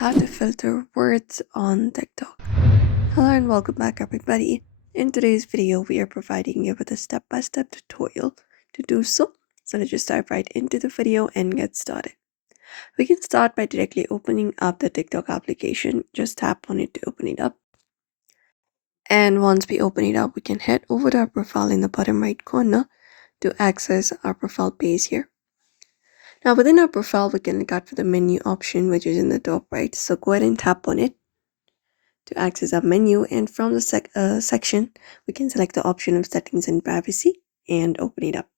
How to filter words on TikTok. Hello and welcome back, everybody. In today's video, we are providing you with a step-by-step tutorial to do so. So let's just dive right into the video and get started. We can start by directly opening up the TikTok application. Just tap on it to open it up. And once we open it up, we can head over to our profile in the bottom right corner to access our profile page here. Now within our profile, we can look out for the menu option, which is in the top right. So go ahead and tap on it to access our menu, and from the section we can select the option of settings and privacy and open it up.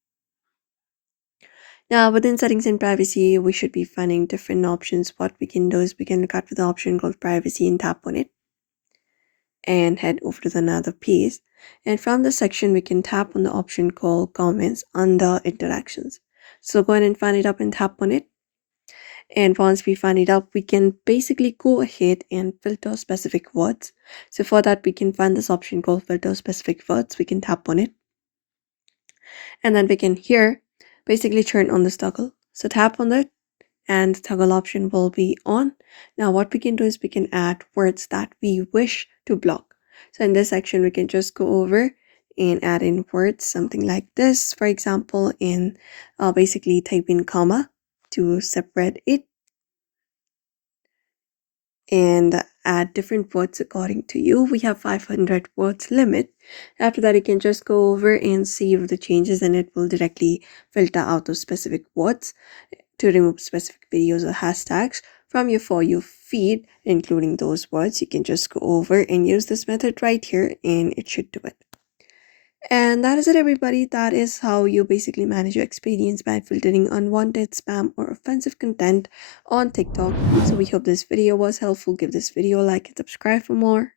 Now within settings and privacy, we should be finding different options. What we can do is we can look out for the option called privacy and tap on it and head over to another page, and from the section we can tap on the option called comments under interactions. So go ahead and find it up and tap on it. And once we find it up, we can basically go ahead and filter specific words. So for that, we can find this option called filter specific words. We can tap on it. And then we can here basically turn on this toggle. So tap on it and the toggle option will be on. Now what we can do is we can add words that we wish to block. So in this section, we can just go over and add in words, something like this, for example, and basically type in comma to separate it and add different words according to you. We have 500 words limit. After that, you can just go over and save the changes, and it will directly filter out those specific words to remove specific videos or hashtags from your For You feed, including those words. You can just go over and use this method right here, and it should do it. And that is it, everybody. That is how you basically manage your experience by filtering unwanted spam or offensive content on TikTok. So we hope this video was helpful. Give this video a like and subscribe for more.